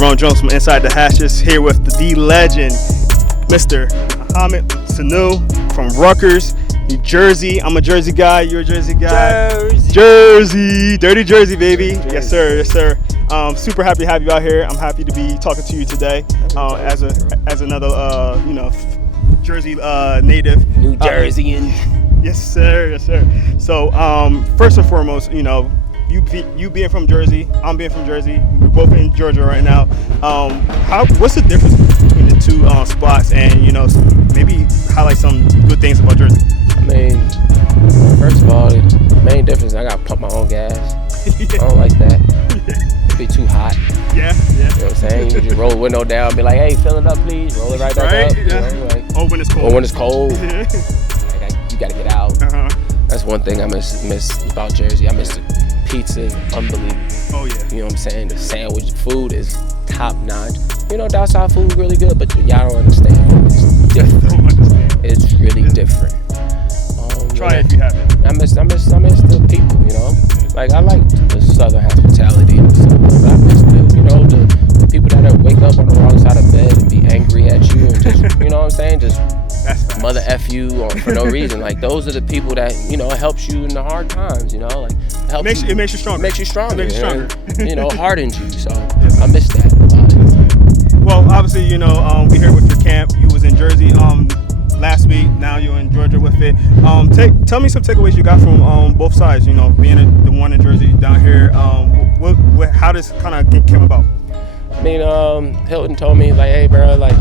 Jerome Jones from Inside the Hashes here with the legend, Mr. Mohamed Sanu from Rutgers, New Jersey. I'm a Jersey guy. You're a Jersey guy. Jersey. Dirty Jersey, baby. Jersey. Yes, sir. Yes, sir. Super happy to have you out here. I'm happy to be talking to you today as another, Jersey native. New Jerseyan. Yes, sir. Yes, sir. So, first and foremost, you being from Jersey, I'm being from Jersey. We're both in Georgia right now. What's the difference between the two spots, and maybe highlight some good things about Jersey? I mean, first of all, the main difference, I gotta pump my own gas. I don't like that. It'd be too hot. Yeah. You know what I'm saying? You just roll the window down, be like, hey, fill it up, please. Roll it right back up. Yeah. When it's cold. Or when it's cold. You gotta get out. That's one thing I miss about Jersey. I miss the pizza, unbelievable. Oh yeah. You know what I'm saying? The sandwich food is top notch. Down south food really good, but y'all don't understand. It's different. It's really different. Try it if you haven't. I miss the people. Like I like the southern hospitality and stuff, but I miss the people that wake up on the wrong side of bed and be angry at you and just what I'm saying, just mother F you for no reason. Like those are the people that helps you in the hard times. Like it makes you stronger. Makes you stronger. And, hardens you. So I miss that about it. Well, obviously, we here with your camp. You was in Jersey last week. Now you're in Georgia with it. Tell me some takeaways you got from both sides. Being the one in Jersey down here. How this kind of came about? I mean, Hilton told me like, hey, bro, like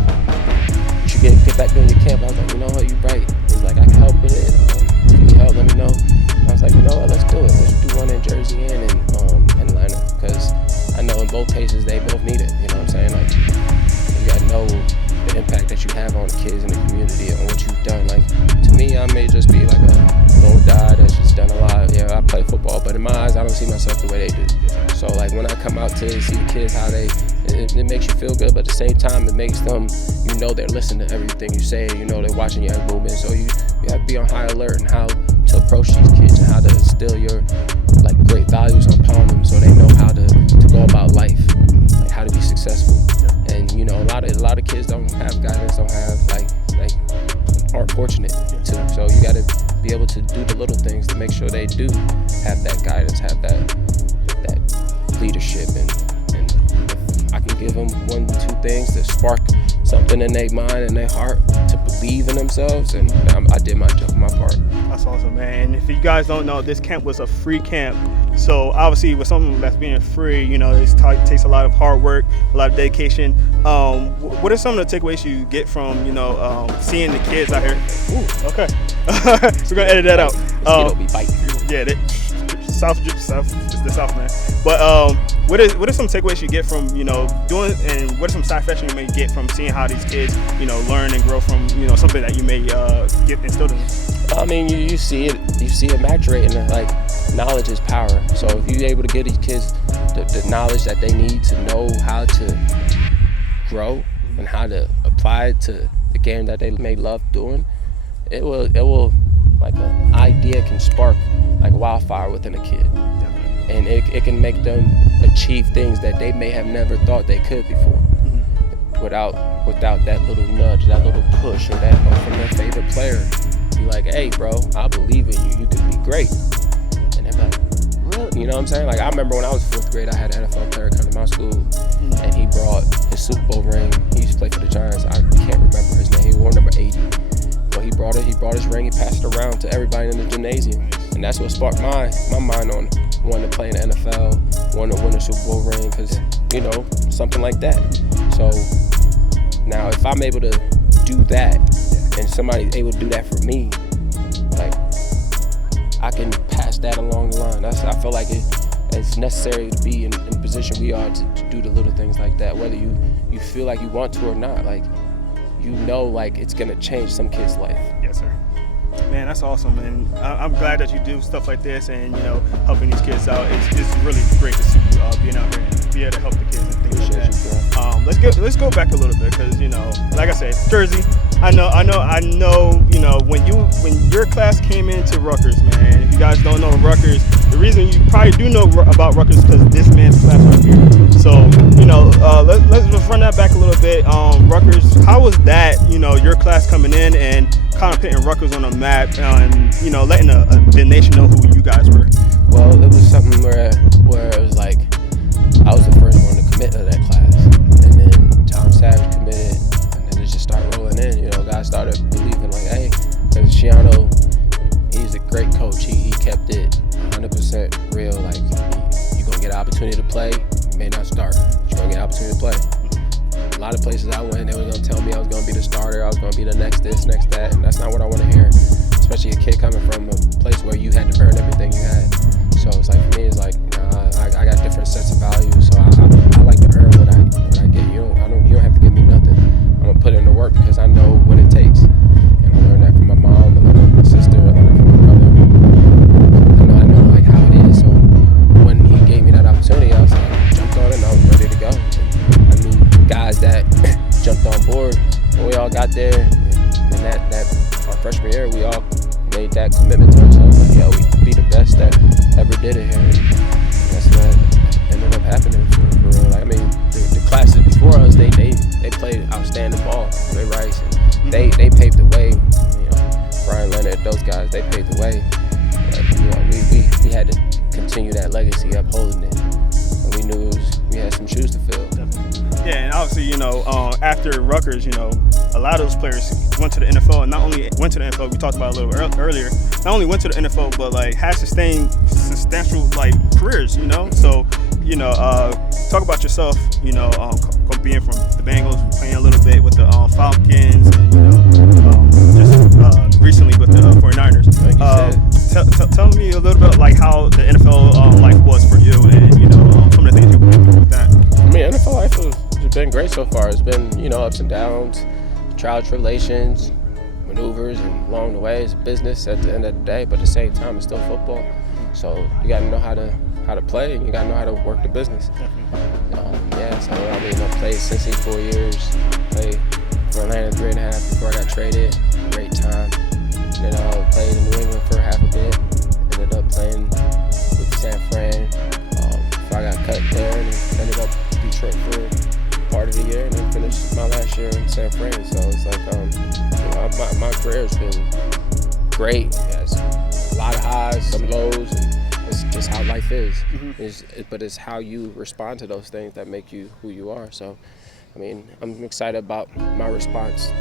you should get back doing your camp. I was like, you know what, you're right. He's like, I can help with it. If you need help, let me know. I was like, you know what, let's do it. Let's do one in Jersey and in Atlanta, because I know in both cases they both need it. You know what I'm saying? Like, you gotta know the impact that you have on the kids in the community and what you've done. Like, to me, I may just be like a old guy that's just done a lot. Yeah, I play football, but in my eyes, I don't see myself the way they do. So, like, when I come out to see the kids, how it makes you feel good, but at the same time, it makes them, they're listening to everything you say. They're watching your movement. So you have to be on high alert and how to approach these kids and how to instill your great values upon them, so they know how to go about life, like how to be successful. And a lot of kids don't have guidance, don't have aren't fortunate too. So you got to be able to do the little things to make sure they do have that guidance, have that leadership, and if I can give them 1-2 things to spark something in their mind and their heart to believe in themselves, and I did my part. That's awesome, man. If you guys don't know, this camp was a free camp. So obviously with something that's being free, it takes a lot of hard work, a lot of dedication. What are some of the takeaways you get from, seeing the kids out here? Ooh, okay. We're going to edit that out. It'll be biting. Yeah, South is the South, man. But what are some takeaways you get from, doing, and what are some side effects you may get from seeing how these kids, learn and grow from, something that you may get instilled in them? I mean, you see it maturating. Like, knowledge is power. So if you're able to give these kids the knowledge that they need to know how to grow and how to apply it to the game that they may love doing, it will like an idea can spark like wildfire within a kid. And it can make them achieve things that they may have never thought they could before. Without that little nudge, that little push, or that from their favorite player. Be like, hey, bro, I believe in you. You could be great. And they're like, really? You know what I'm saying? Like, I remember when I was 4th grade, I had an NFL player come to my school, and he brought his Super Bowl ring. He used to play for the Giants. I can't remember his name. He wore number 80. But he brought his ring. He passed it around to everybody in the gymnasium, and that's what sparked my mind on wanting to play in the NFL, wanting to win a Super Bowl ring, because something like that. So now, if I'm able to do that, and somebody's able to do that for me, like, I can pass that along the line. I feel like it's necessary to be in the position we are to do the little things like that, whether you feel like you want to or not. Like, like it's gonna change some kid's life. Yes, sir. Man, that's awesome, and I'm glad that you do stuff like this and helping these kids out. It's really great to see you being out here and be able to help the kids and things like that. Let's go back a little bit, because like I said, Jersey. I know. You know, when your class came into Rutgers, man. If you guys don't know Rutgers, the reason you probably do know about Rutgers is because this man's class right here. So, you know, let's just run that back a little bit. Rutgers, how was that? You know, your class coming in and kind of putting Rutgers on the map, and you know, letting the nation know who you guys were. Well, it was something where it was like I was the first one to commit to that class, and then Tom Savage committed, and then it just started rolling in. You know, guys started believing like, hey, because Shiano, he's a great coach. He kept it 100% real. Like, you're gonna get an opportunity to play. You may not start, but you're gonna get an opportunity to play. A lot of places I went, they were gonna tell me I was gonna be the starter, I was gonna be the next this, next that, and that's not what I want to hear. Especially a kid coming from a place where you had to earn everything you had. So it's like, for me, it's like, I got different sets of values. So I like to earn what I get. You don't have to give me nothing. I'm gonna put in the work because I know what it takes. And I learned that from my mom, I learned that from my sister, I learned that from my brother. I know like how it is. So when he gave me that opportunity, I was like, jumped on it and I was ready to go. And I knew guys that jumped on board when we all got there. And that our freshman year, we all made that commitment to ourselves. Like, yo, we could be the best that ever did it here. And that's what ended up happening for real. Like, I mean, the classes before us, they played outstanding ball. Ray Rice, and they paved the way. You know, Brian Leonard, those guys, they paved the way. But, you know, we had to continue that legacy, upholding it. And we knew we had some shoes to fill. Yeah, and obviously, you know, after Rutgers, you know, a lot of those players went to the NFL, and not only went to the NFL, we talked about it a little earlier, not only went to the NFL, but like had sustained substantial like careers, you know. So, you know, talk about yourself, you know, being from the Bengals, playing a little bit with the Falcons, and you know, just recently with the 49ers. Tell me a little bit like how the NFL life was for you, and you know, some of the things you went through with that. I mean, NFL life has been great so far. It's been, you know, ups and downs, trials, tribulations, maneuvers, and along the way, it's business at the end of the day. But at the same time, it's still football. So you got to know how to play, and you got to know how to work the business. Yeah. So I mean, I played Cincy 4 years, played for Atlanta 3.5 before I got traded. Great time. And then I played in New England for half a bit. Ended up playing with San Fran. Before I got cut there, and ended up Detroit for part of the year, and then finished my last year in San Fran. So it's like, you know, my career has been great. It has a lot of highs, some lows, and it's just how life is. But it's how you respond to those things that make you who you are. So, I mean, I'm excited about my response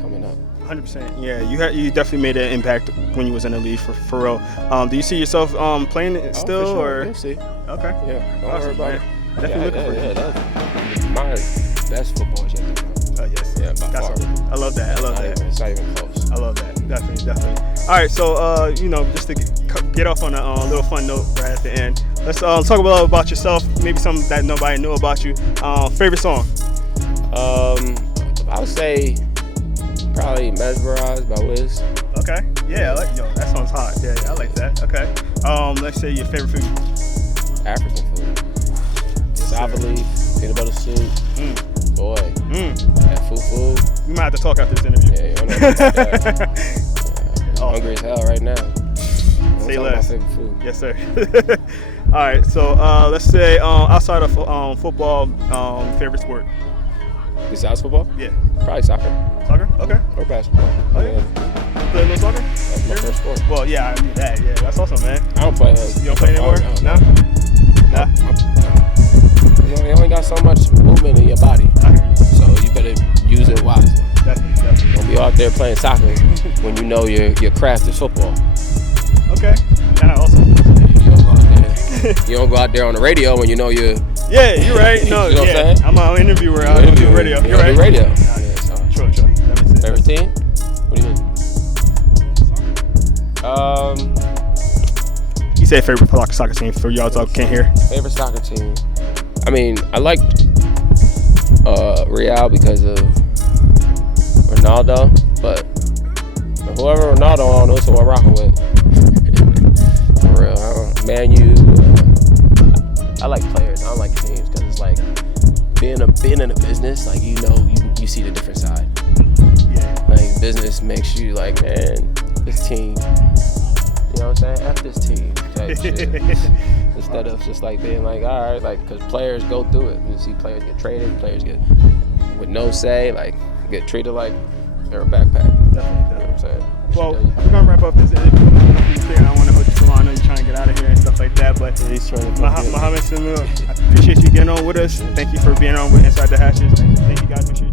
coming up. 100%. Yeah, you definitely made an impact when you was in the league for real. Do you see yourself playing it still, for sure. or? You'll see. Okay. Yeah. Don't Awesome, worry about man. it. Definitely looking for it. That's my best football is yet to come. Oh yes. Yeah, by far. I love that. It's not even close. I love that. Definitely. All right, so you know, just to get off on a little fun note right at the end, let's talk a little about yourself. Maybe something that nobody knew about you. Favorite song? I would say probably "Mesmerized" by Wiz. Okay. Yeah, that song's hot. Yeah, I like that. Okay. Let's say your favorite food. African food. Cassava leaf, peanut butter soup. Boy, that fufu. We might have to talk after this interview. Yeah, you don't know about that. I'm hungry as hell right now. Say My less. favorite food. Yes, sir. All right, so let's say outside of football, favorite sport. Besides football? Yeah. Probably soccer. Soccer? Okay. Or basketball. Oh, yeah. You play a little soccer? That's my first sport. Well, yeah, I knew that. Yeah, that's awesome, man. I don't play. You don't play anymore? No? Nah? You only got so much movement in your body. So you better use it wisely. Definitely. Don't be out there playing soccer when you know your craft is football. Okay. Kind of awesome. You don't go out there on the radio when you know you're... Yeah, you're right. No, you know what I'm saying? I'm an interviewer. I don't do radio. You're right. Radio. True. That makes sense. Favorite team? What do you mean? You say favorite soccer team for y'all that can't hear. Favorite soccer team? I mean, I liked Real because of Ronaldo, but whoever Ronaldo on, that's who I'm rocking with. For real, Man U. I like players. I don't like teams because it's like being in a business. Like, you know, you see the different side. Yeah. business makes you like, man, this team, you know what I'm saying? F this team type shit. Instead of just like being like, all right, like, because players go through it. You see players get traded, players get with no say, like, get treated like they're a backpack. Definitely. You know what I'm saying? Well, we're gonna wrap up this interview. I don't want to hold you too long. I know you're trying to get out of here and stuff like that, but Mohamed Sanu, I appreciate you getting on with us. Thank you for being on with Inside the Hashes. Thank you guys. Make sure you